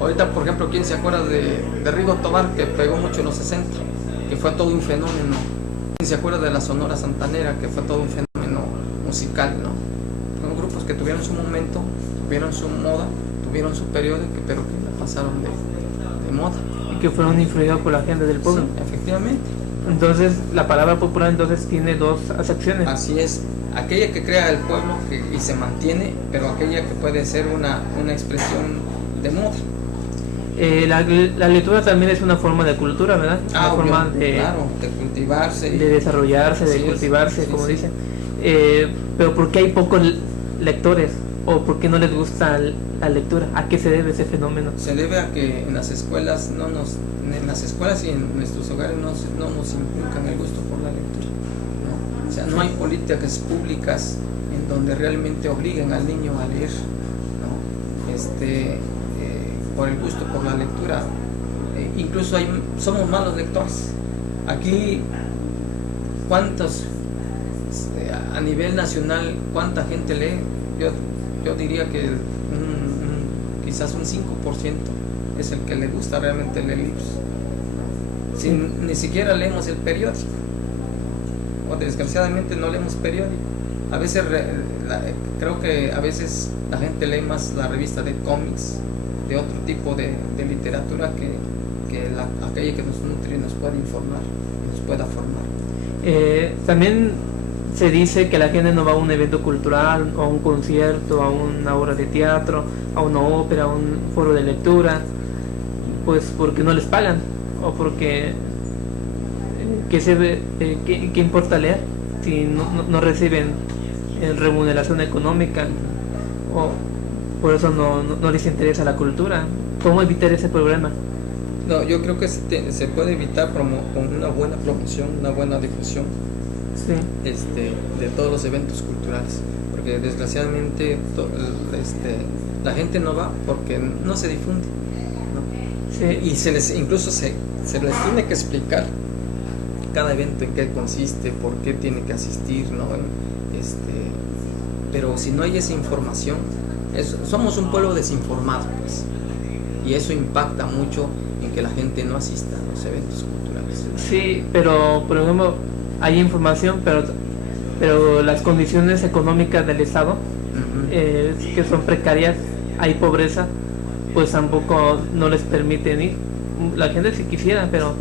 Ahorita, por ejemplo, ¿quién se acuerda de Rigo Tobar, que pegó mucho en los 60, que fue todo un fenómeno? ¿Quién se acuerda de la Sonora Santanera, que fue todo un fenómeno musical, ¿no? Son grupos que tuvieron su momento, tuvieron su moda, tuvieron su periodo, pero que la pasaron de moda. Y que fueron influidos por la gente del pueblo. Sí, efectivamente. Entonces, la palabra popular entonces tiene dos acepciones. Así es, aquella que crea el pueblo y se mantiene, pero aquella que puede ser una expresión de moda. La lectura también es una forma de cultura, ¿verdad? Una forma claro, de cultivarse. De desarrollarse, de cultivarse, como dicen. Pero ¿por qué hay pocos lectores? ¿O por qué no les gusta la lectura? ¿A qué se debe ese fenómeno? Se debe a que en las escuelas y en nuestros hogares no nos inculcan el gusto por la lectura, ¿no? O sea, no hay políticas públicas en donde realmente obliguen al niño a leer, ¿no? Por el gusto por la lectura. Incluso somos malos lectores. Aquí, a nivel nacional, ¿cuánta gente lee? Yo diría que quizás un 5% es el que le gusta realmente leer libros. Ni siquiera leemos el periódico, o desgraciadamente no leemos periódico. A veces creo que a veces la gente lee más la revista de cómics, de otro tipo de literatura que aquella que nos nutre y nos puede informar, nos pueda formar. También se dice que la gente no va a un evento cultural, a un concierto, a una obra de teatro, a una ópera, a un foro de lectura, pues porque no les pagan, o porque ¿qué importa leer si no reciben remuneración económica, o por eso no les interesa la cultura? ¿Cómo evitar ese problema? No, yo creo que se puede evitar con una buena promoción, una buena difusión. Sí. De todos los eventos culturales, porque desgraciadamente la gente no va porque no se difunde, ¿no? Sí. Y incluso se les tiene que explicar cada evento en qué consiste, por qué tiene que asistir, ¿no? Pero si no hay esa información, somos un pueblo desinformado, pues, y eso impacta mucho en que la gente no asista a los eventos culturales. Sí, pero por ejemplo, hay información, pero las condiciones económicas del Estado, que son precarias, hay pobreza, pues tampoco no les permiten ir. La gente si quisiera, pero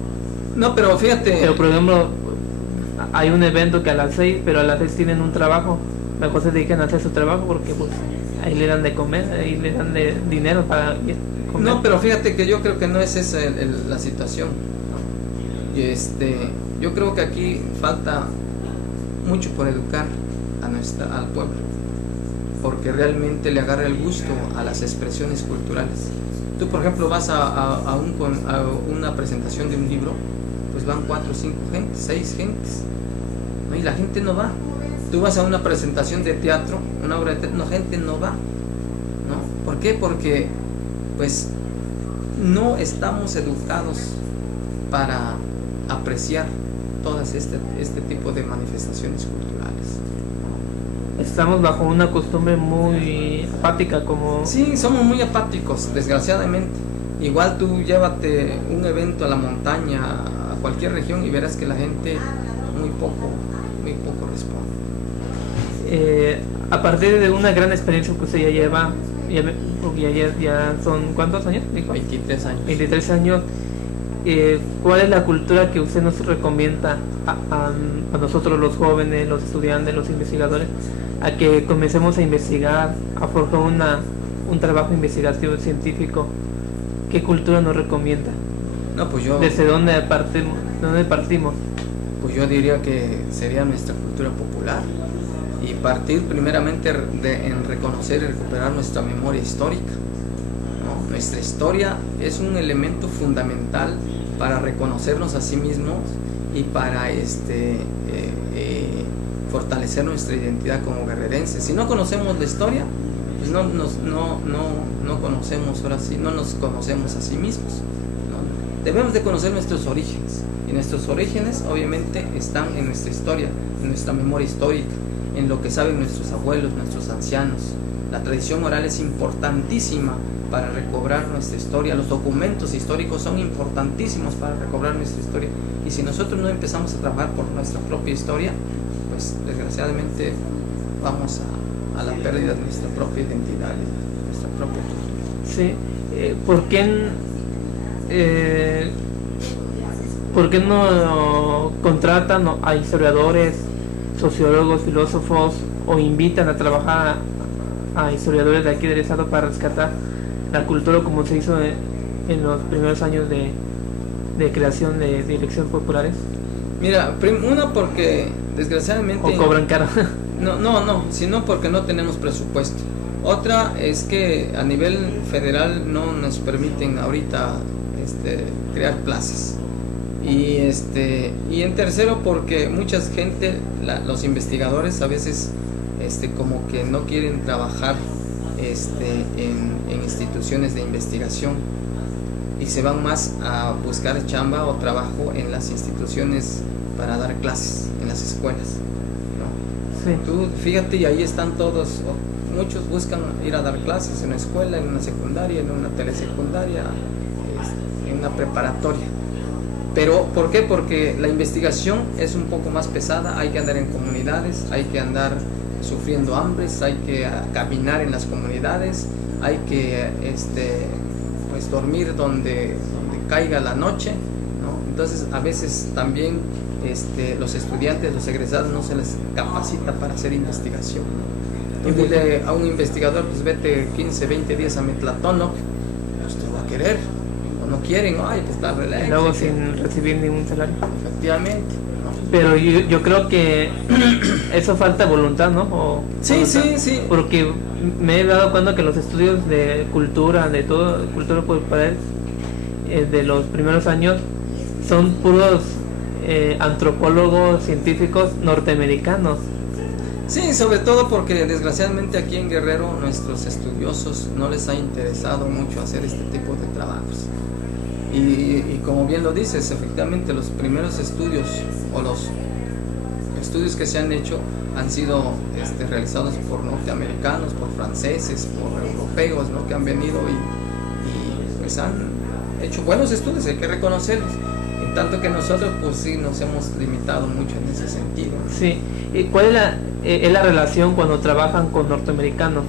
fíjate, pero por ejemplo, hay un evento que a las 6, pero a las 6 tienen un trabajo, mejor se dedican a hacer su trabajo porque pues ahí le dan de comer, ahí le dan de dinero para comer. No, pero fíjate que yo creo que no es esa la situación, ¿no? Y yo creo que aquí falta mucho por educar a al pueblo, porque realmente le agarra el gusto a las expresiones culturales. Tú, por ejemplo, vas a una presentación de un libro, pues van 4, 5 gentes, 6 gentes, ¿no? Y la gente no va. Tú vas a una presentación de teatro, una obra de teatro, la gente no va, ¿no? ¿Por qué? Porque pues no estamos educados para apreciar todas este tipo de manifestaciones culturales. Estamos bajo una costumbre muy apática, como... Sí, somos muy apáticos, desgraciadamente. Igual tú llévate un evento a la montaña, a cualquier región, y verás que la gente muy poco responde. A partir de una gran experiencia que usted ya lleva, ya son ¿cuántos años? Dijo? 23 años. 23 años. ¿Cuál es la cultura que usted nos recomienda a nosotros los jóvenes, los estudiantes, los investigadores, a que comencemos a investigar, a forjar un trabajo investigativo científico? ¿Qué cultura nos recomienda? No, pues yo... ¿Desde dónde partimos? Pues yo diría que sería nuestra cultura popular, y partir primeramente en reconocer y recuperar nuestra memoria histórica, ¿no? Nuestra historia es un elemento fundamental para reconocernos a sí mismos y para fortalecer nuestra identidad como guerrerenses. Si no conocemos la historia, pues no conocemos, ahora sí, no nos conocemos a sí mismos, ¿no? Debemos de conocer nuestros orígenes, y nuestros orígenes obviamente están en nuestra historia, en nuestra memoria histórica, en lo que saben nuestros abuelos, nuestros ancianos. La tradición oral es importantísima para recobrar nuestra historia. Los documentos históricos son importantísimos para recobrar nuestra historia, y si nosotros no empezamos a trabajar por nuestra propia historia, pues desgraciadamente vamos a la pérdida de nuestra propia identidad, de nuestra propia cultura. Sí, ¿por qué no contratan a historiadores, sociólogos, filósofos, o invitan a trabajar a historiadores de aquí del estado para rescatar la cultura como se hizo en los primeros años de creación de direcciones populares? Mira, uno, porque desgraciadamente... ¿O cobran caro? No, sino porque no tenemos presupuesto. Otra es que a nivel federal no nos permiten ahorita crear plazas. Y en tercero, porque mucha gente, los investigadores a veces como que no quieren trabajar en instituciones de investigación, y se van más a buscar chamba o trabajo en las instituciones para dar clases, en las escuelas, ¿no? Sí. Tú fíjate, y ahí están todos, muchos buscan ir a dar clases en una escuela, en una secundaria, en una telesecundaria, en una preparatoria. Pero ¿por qué? Porque la investigación es un poco más pesada, hay que andar en comunidades, hay que andar sufriendo hambres, hay que caminar en las comunidades, hay que pues dormir donde caiga la noche, ¿no? Entonces a veces también los estudiantes, los egresados, no se les capacita para hacer investigación, ¿no? Y dile a un investigador, pues vete 15, 20 días a Metlatónoc, pues te va a querer. No quieren, ay, pues está relax. Luego sin recibir ningún salario. Efectivamente, ¿no? Pero yo creo que eso falta voluntad, ¿no? Sí. Porque me he dado cuenta que los estudios de cultura, de todo, cultura popular, de los primeros años, son puros antropólogos, científicos norteamericanos. Sí, sobre todo porque desgraciadamente aquí en Guerrero nuestros estudiosos no les ha interesado mucho hacer este tipo de trabajos. Y como bien lo dices, efectivamente los primeros estudios o los estudios que se han hecho han sido realizados por norteamericanos, por franceses, por europeos, ¿no? Que han venido y pues han hecho buenos estudios, hay que reconocerlos. En tanto que nosotros pues sí nos hemos limitado mucho en ese sentido. Sí, ¿y cuál es la relación cuando trabajan con norteamericanos?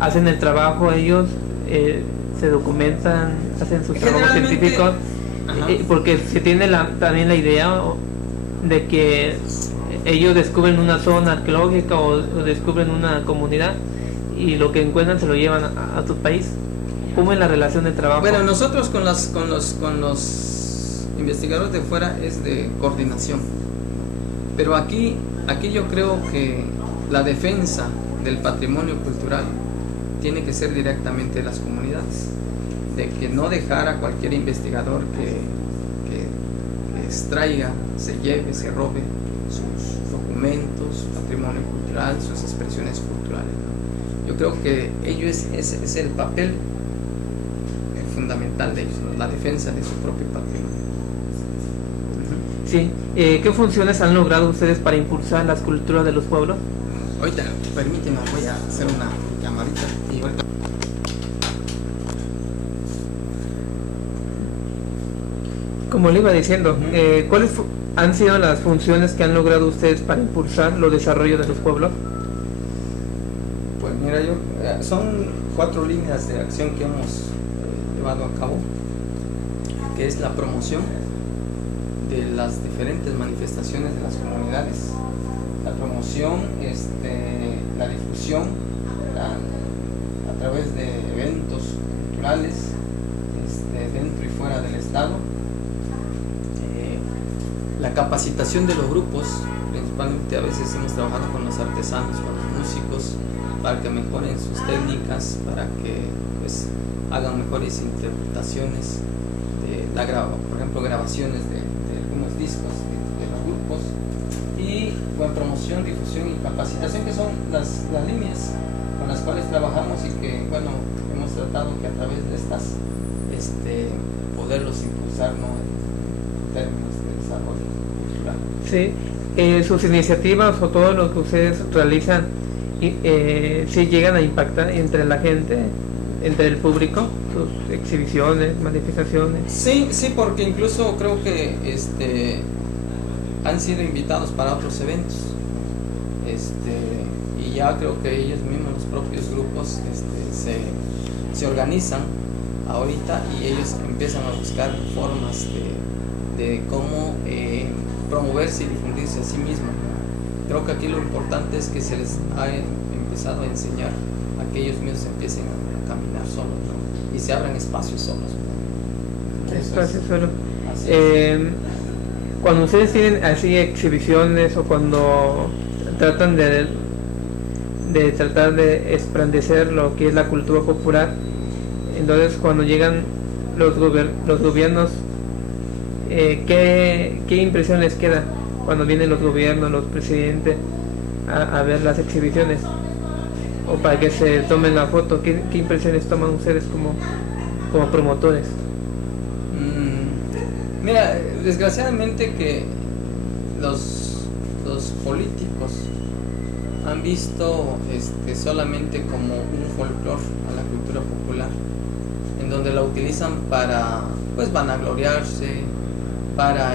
¿Hacen el trabajo ellos? ¿Se documentan? ¿Hacen sus trabajos científicos? Porque se tiene también la idea de que ellos descubren una zona arqueológica o descubren una comunidad y lo que encuentran se lo llevan a tu país. ¿Cómo es la relación de trabajo? Bueno, nosotros con los investigadores de fuera es de coordinación, pero aquí aquí yo creo que la defensa del patrimonio cultural tiene que ser directamente de las comunidades, de que no dejar a cualquier investigador que extraiga, se lleve, se robe sus documentos, su patrimonio cultural, sus expresiones culturales, ¿no? Yo creo que ese es el papel fundamental de ellos, ¿no? La defensa de su propio patrimonio. Sí, ¿qué funciones han logrado ustedes para impulsar las culturas de los pueblos? Ahorita, permíteme, voy a hacer una llamadita y ahorita. Como le iba diciendo, ¿cuáles han sido las funciones que han logrado ustedes para impulsar los desarrollos de los pueblos? Pues mira, son 4 líneas de acción que hemos llevado a cabo, que es la promoción de las diferentes manifestaciones de las comunidades, la promoción, la difusión a través de eventos culturales dentro y fuera del estado, la capacitación de los grupos, principalmente a veces hemos trabajado con los artesanos, con los músicos, para que mejoren sus técnicas, para que pues hagan mejores interpretaciones por ejemplo, grabaciones de algunos discos de los grupos, y bueno, promoción, difusión y capacitación, que son las líneas con las cuales trabajamos y que bueno, hemos tratado que a través de estas poderlos impulsar, ¿no?, en términos de desarrollo cultural. Sí, sus iniciativas o todo lo que ustedes realizan sí llegan a impactar entre la gente, entre el público, sus exhibiciones, manifestaciones. Sí, porque incluso creo que han sido invitados para otros eventos, y ya creo que ellos mismos, los propios grupos, se organizan ahorita y ellos empiezan a buscar formas de cómo promoverse y difundirse a sí mismos. Creo que aquí lo importante es que se les ha empezado a enseñar a que ellos mismos empiecen a caminar solos, ¿no?, y se abran espacios solos. Espacios solos. Cuando ustedes tienen así exhibiciones o cuando tratan de tratar de expandir lo que es la cultura popular, entonces cuando llegan los gobiernos, ¿qué impresión les queda cuando vienen los gobiernos, los presidentes a ver las exhibiciones o para que se tomen la foto? ¿Qué impresiones toman ustedes como promotores? Mira, desgraciadamente que los políticos han visto solamente como un folclore a la cultura popular, en donde la utilizan para pues vanagloriarse, para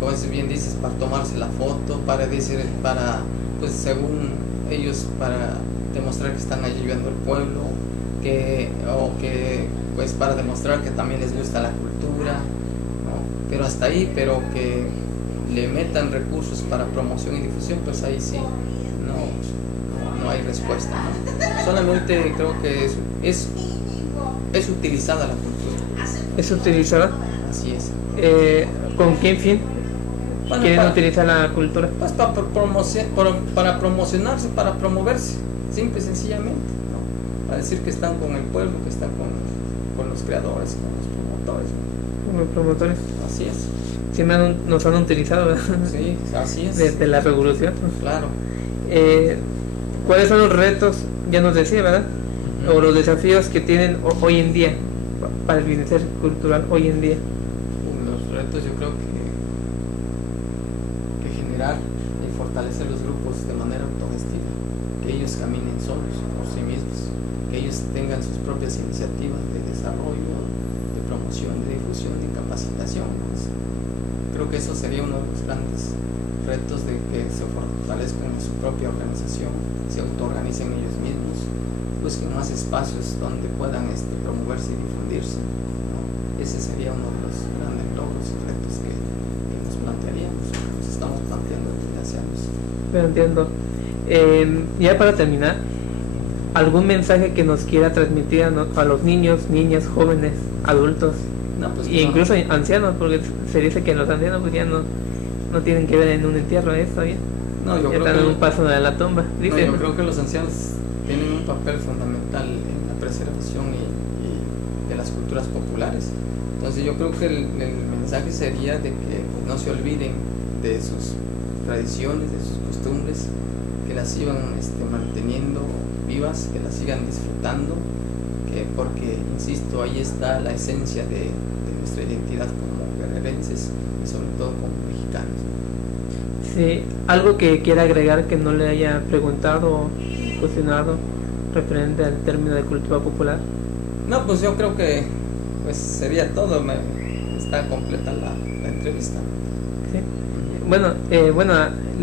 como bien dices, para tomarse la foto, para pues según ellos, para demostrar que están ayudando al pueblo, o que pues para demostrar que también les gusta la cultura, ¿no? Pero hasta ahí, pero que le metan recursos para promoción y difusión, pues ahí sí no hay respuesta, ¿no? Solamente creo que es utilizada la cultura. ¿Es utilizada? Así es. ¿Con qué fin quieren utilizar la cultura? Pues para promocionarse, para promoverse, simple y sencillamente, ¿no? Para decir que están con el pueblo, que están con los creadores, con los promotores, ¿no? Con los promotores. Así es. Siempre nos han utilizado, ¿verdad? Sí, así es. Desde la revolución. Claro. ¿Cuáles son los retos? Ya nos decía, ¿verdad? O los desafíos que tienen hoy en día para el bienestar cultural hoy en día. Los retos, yo creo que generar y fortalecer los grupos de manera autogestiva, que ellos caminen solos por sí mismos, que ellos tengan sus propias iniciativas de desarrollo, de promoción, de difusión, de capacitación, ¿no? Creo que eso sería uno de los grandes retos, de que se fortalezcan en su propia organización, se autoorganicen ellos mismos, busquen más espacios donde puedan promoverse y difundirse, ¿no? Ese sería uno de los grandes logros y retos que nos plantearíamos, que nos estamos planteando desde hace años. Pero entiendo. Ya para terminar, ¿algún mensaje que nos quiera transmitir a los niños, niñas, jóvenes, adultos, pues e incluso ancianos? Porque se dice que los ancianos pues ya no tienen que ver en un entierro, ¿está bien? No, yo ya creo están en que un paso de la tumba, no, dice. yo creo que los ancianos tienen un papel fundamental en la preservación y de las culturas populares. Entonces yo creo que el mensaje sería de que pues, no se olviden de sus tradiciones, de sus costumbres, que las sigan manteniendo vivas, que las sigan disfrutando, porque, insisto, ahí está la esencia de nuestra identidad como guerrerenses y sobre todo como mexicanos. Sí, algo que quiera agregar que no le haya preguntado o cuestionado referente al término de cultura popular. No, pues yo creo que pues sería todo, está completa la entrevista. Sí. Bueno,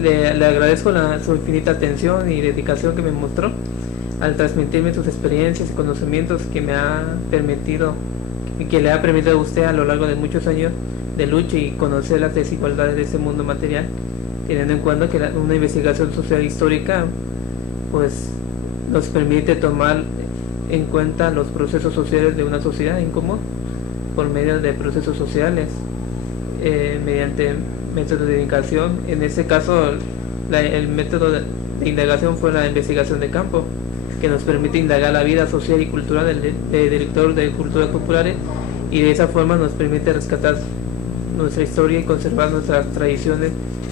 le agradezco su infinita atención y dedicación que me mostró al transmitirme sus experiencias y conocimientos que me ha permitido y que le ha permitido a usted a lo largo de muchos años de lucha y conocer las desigualdades de este mundo material, teniendo en cuenta que una investigación social histórica pues nos permite tomar en cuenta los procesos sociales de una sociedad en común por medio de procesos sociales, mediante métodos de indagación. En este caso el método de indagación fue la investigación de campo, que nos permite indagar la vida social y cultural del director de culturas populares, y de esa forma nos permite rescatar nuestra historia y conservar nuestras tradiciones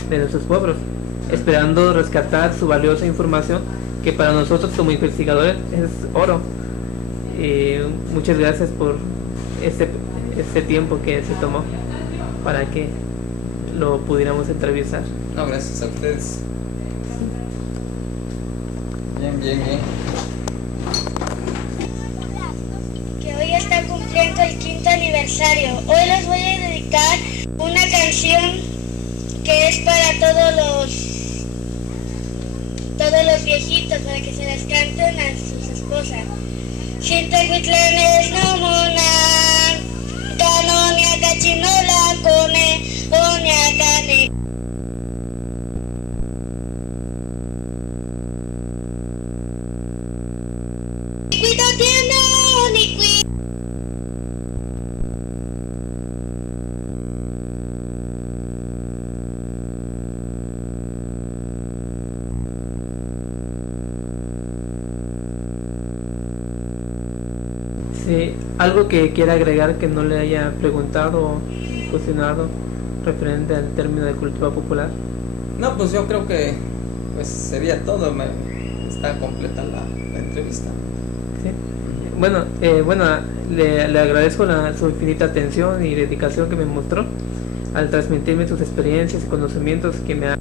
de nuestros pueblos, esperando rescatar su valiosa información que para nosotros como investigadores es oro. Muchas gracias por este tiempo que se tomó para que lo pudiéramos entrevistar. No, gracias a ustedes. Bien. Que hoy está cumpliendo el 5º aniversario. Hoy les voy a dedicar una canción que es para todos los viejitos, para que se las canten a sus esposas. Xintehuitlanes no monan, canonia cachinola cone, onia cane. Cuido tiene ni cuido. Sí, algo que quiera agregar que no le haya preguntado o cuestionado referente al término de cultura popular. No, pues yo creo que pues sería todo, está completa la entrevista. Sí. Bueno, le agradezco su infinita atención y dedicación que me mostró al transmitirme sus experiencias y conocimientos que me ha